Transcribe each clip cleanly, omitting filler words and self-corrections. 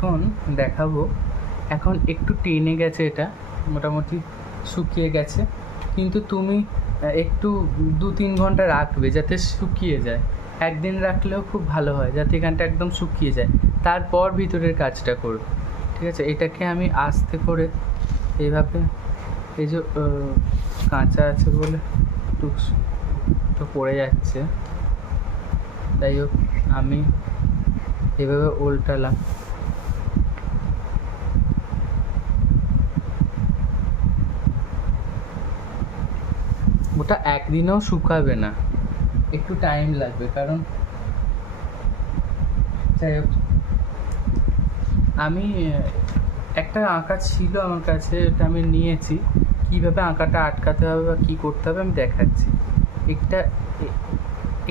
এখন দেখাবো। এখন একটু টেনে গেছে, এটা মোটামুটি শুকিয়ে গেছে, কিন্তু তুমি একটু 2-3 ঘন্টা রাখবে যাতে শুকিয়ে যায়। একদিন রাখলেও খুব ভালো হয়, যাতে এখানটা একদম শুকিয়ে যায়, তারপর ভিতরের কাজটা করবে। ঠিক আছে, এটাকে আমি আস্তে করে এইভাবে, এই যে কাঁচা আছে বলে একটু পড়ে যাচ্ছে, যাই হোক আমি এভাবে উল্টালাম। ওটা একদিনেও শুকাবে না, একটু টাইম লাগবে, কারণ যাই হোক আমি একটা আঁকা ছিল আমার কাছে, এটা আমি নিয়েছি। কীভাবে আঁকাটা আটকাতে হবে বা কী করতে হবে আমি দেখাচ্ছি। একটা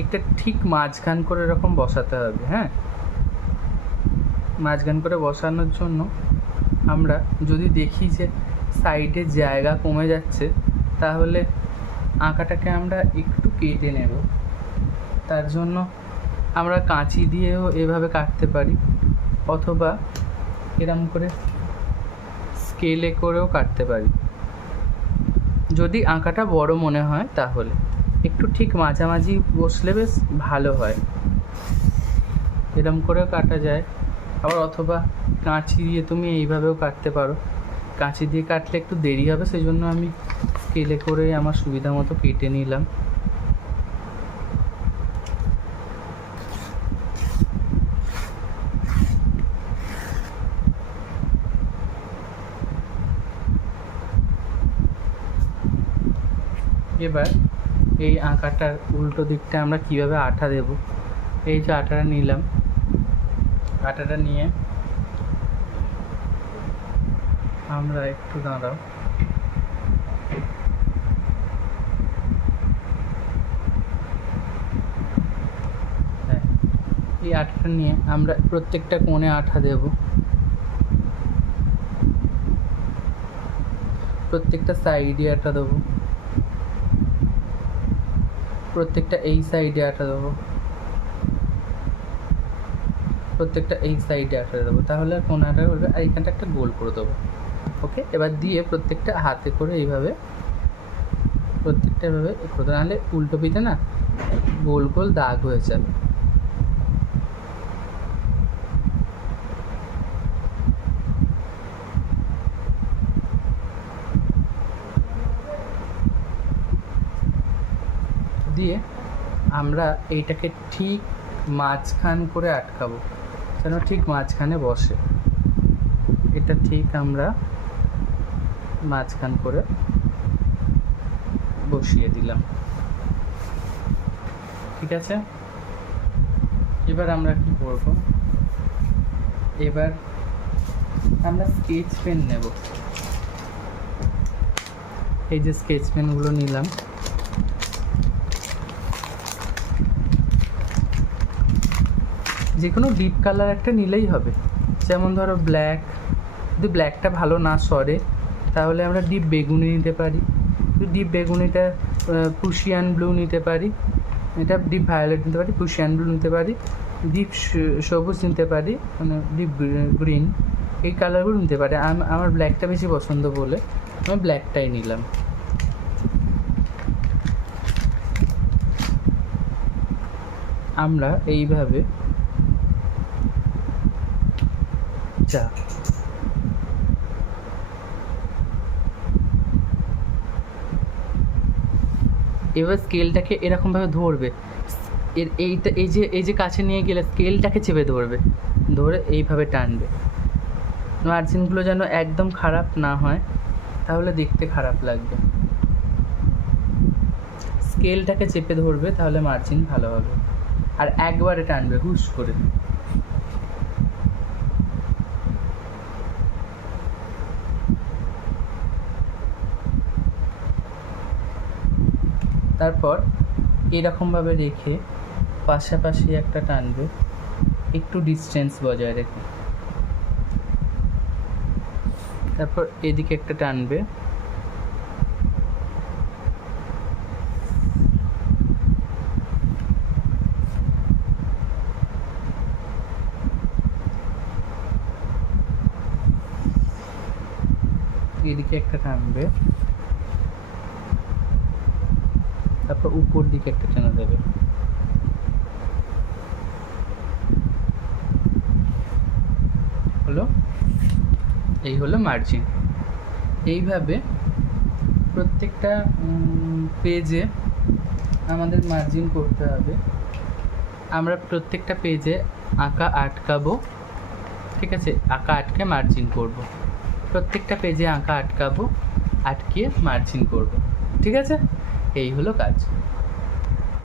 একটা ঠিক মাঝখান করে এরকম বসাতে হবে। হ্যাঁ, মাঝখান করে বসানোর জন্য আমরা যদি দেখি যে সাইডে জায়গা কমে যাচ্ছে, তাহলে আঁকাটাকে আমরা একটু কেটে নেব। তার জন্য আমরা কাঁচি দিয়েও এভাবে কাটতে পারি, অথবা এরম করে স্কেলে করেও কাটতে পারি। যদি আঁকাটা বড় মনে হয় তাহলে একটু ঠিক মাঝামাঝি বসলে বেশ ভালো হয়, এরম করেও কাটা যায়। আবার অথবা কাঁচি দিয়ে তুমি এইভাবেও কাটতে পারো। কাঁচি দিয়ে কাটলে একটু দেরি হবে, সেই জন্য আমি স্কেলে করে আমার সুবিধা মতো কেটে নিলাম। এবার এই আঁকাটার উল্টো দিকটা আমরা কিভাবে আঠা দেব, এই যে আঠাটা নিলাম, আঠাটা নিয়ে আমরা একটু দাঁড়াও, হ্যাঁ, এই আঠাটা নিয়ে আমরা প্রত্যেকটা কোণে আঠা দেব, প্রত্যেকটা সাইডে আঠা দেবো, প্রত্যেকটা এই সাইডে আঠা দেবো, প্রত্যেকটা এই সাইডে আঠা দেবো, তাহলে আর কোন আঠা করবে, আর এখানটা একটা গোল করে দেবো। ওকে, এবার দিয়ে প্রত্যেকটা হাতে করে এইভাবে প্রত্যেকটা এভাবে করতে, নাহলে উল্টো পিঠে না গোল গোল দাগ হয়ে যাবে। দিয়ে আমরা এইটাকে ঠিক মাঝখান করে আটকাবো, যেন ঠিক মাঝখানে বসে। এটা ঠিক আমরা মাঝখান করে বসিয়ে দিলাম। ঠিক আছে, এবার আমরা কি করব, এবার আমরা স্কেচ পেন নেব। এই যে স্কেচ পেনগুলো নিলাম, যে কোনো ডিপ কালার একটা নিলেই হবে। যেমন ধরো ব্ল্যাক, যদি ব্ল্যাকটা ভালো না সরে তাহলে আমরা ডিপ বেগুনি নিতে পারি, ডিপ বেগুনিটা পুশিয়ান ব্লু নিতে পারি, এটা ডিপ ভায়োলেট নিতে পারি, পুশিয়ান ব্লু নিতে পারি, ডিপ সবুজ নিতে পারি, মানে ডিপ গ্রিন, এই কালারগুলো নিতে পারি। আমার ব্ল্যাকটা বেশি পছন্দ বলে আমি ব্ল্যাকটাই নিলাম। আমরা এইভাবে যা এবার স্কেলটাকে এরকমভাবে ধরবে, এইটা এই যে কাছে নিয়ে গেলে স্কেলটাকে চেপে ধরবে, ধরে এইভাবে টানবে। মার্জিনগুলো যেন একদম খারাপ না হয়, তাহলে দেখতে খারাপ লাগবে। স্কেলটাকে চেপে ধরবে, তাহলে মার্জিন ভালো হবে। আর একবারে টানবে হুশ করে। তারপর এরকমভাবে রেখে পাশাপাশি একটা টানবে, একটু ডিস্টেন্স বজায় রেখে। তারপর এদিকে একটা টানবে, এদিকে একটা টানবে, তারপর উপর দিকে একটা টেনে দেবে। হলো, এই হলো মার্জিন। এইভাবে প্রত্যেকটা পেজে আমাদের মার্জিন করতে হবে। আমরা প্রত্যেকটা পেজে আঁকা আটকাবো, ঠিক আছে? আঁকা আটকে মার্জিন করব। প্রত্যেকটা পেজে আঁকা আটকাবো, আটকিয়ে মার্জিন করব, ঠিক আছে? এই হলো কাজ।